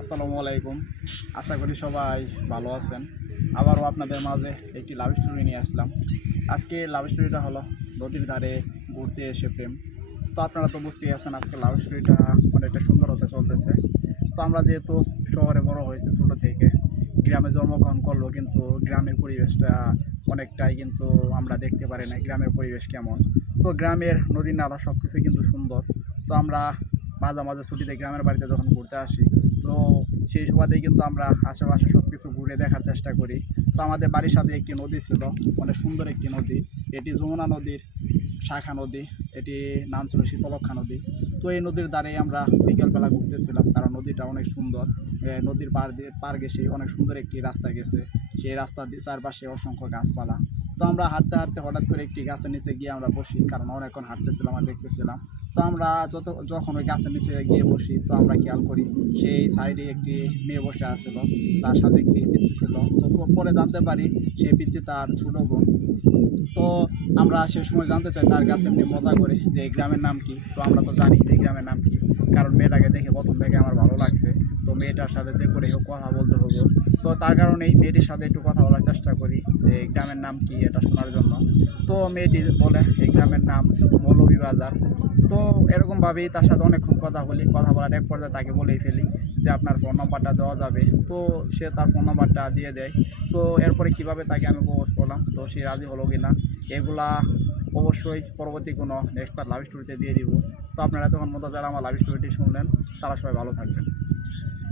আসসালামু আলাইকুম। আশা করি সবাই ভালো আছেন। আবারও আপনাদের মাঝে একটি লাভ স্টোরি নিয়ে আসলাম। আজকে লাভ স্টোরিটা হলো নদীর ধারে ঘুরতে এসে প্রেম। তো আপনারা তো বুঝতেই আছেন আজকে লাভ স্টোরিটা অনেকটা সুন্দর হতে চলতেছে। তো আমরা যেহেতু শহরে বড় হয়েছি ছোটো থেকে, গ্রামে জন্মগ্রহণ করল কিন্তু গ্রামের পরিবেশটা অনেকটাই কিন্তু আমরা দেখতে পারি না গ্রামের পরিবেশ কেমন। তো গ্রামের নদী নালা সব কিছুই কিন্তু সুন্দর। তো আমরা মাঝে মাঝে ছুটিতে গ্রামের বাড়িতে যখন ঘুরতে আসি তো সেই সুবাদেই কিন্তু আমরা আশেপাশে সব কিছু ঘুরে দেখার চেষ্টা করি। তো আমাদের বাড়ির সাথে একটি নদী ছিল, অনেক সুন্দর একটি নদী। এটি যমুনা নদীর শাখা নদী, এটি নাম ছিল শীতলক্ষা নদী। তো এই নদীর দ্বারে আমরা বিকেলবেলা ঘুরতেছিলাম কারণ নদীটা অনেক সুন্দর। নদীর পার দিয়ে পার গেছে অনেক সুন্দর একটি রাস্তা গেছে। সেই রাস্তার দিয়ে চারপাশে অসংখ্য গাছপালা। তো আমরা হাঁটতে হাঁটতে হঠাৎ করে একটি গাছের নিচে গিয়ে আমরা বসি, কারণ অনেকক্ষণ হাঁটতেছিলাম আর দেখতেছিলাম। তো আমরা যত, যখন ওই গাছের নিচে গিয়ে বসি, তো আমরা খেয়াল করি সেই সাইডে একটি মেয়ে বসে আছিল, তার সাথে একটি পিচ্ছি ছিল। তো পরে জানতে পারি সেই পিচ্ছি তার ছোটো বোন। তো আমরা সে সময় জানতে চাই তার কাছে এমনি মজা করে, যে এই গ্রামের নাম কি? তো আমরা তো জানি যে গ্রামের নাম কি, কারণ মেয়েটাকে দেখে প্রথম থেকে আমার ভালো লাগছে। তো মেয়েটার সাথে যে করে হোক, কথা বলতে হবে তো তার কারণে এই মেয়েটির সাথে একটু কথা বলার চেষ্টা করি যে গ্রামের নাম কি এটা শোনার জন্য। তো মেয়েটি বলে, এই গ্রামের নাম মৌলভীবাজার। তো এরকমভাবেই তার সাথে অনেকক্ষণ কথা বলি, কথা বলার এক পর্যায়ে তাকে বলেই ফেলি যে আপনার ফোন নাম্বারটা দেওয়া যাবে। তো সে তার ফোন নাম্বারটা দিয়ে দেয়। তো এরপরে কীভাবে তাকে আমি প্রপোজ করলাম, তো সে রাজি হলো কি না, এগুলা অবশ্যই পরবর্তী কোনো নেক্সট লাভ স্টোরিতে দিয়ে দিব। তো আপনারা তখন মতো যারা আমার লাভ স্টোরিটি শুনলেন, তারা সবাই ভালো থাকবেন।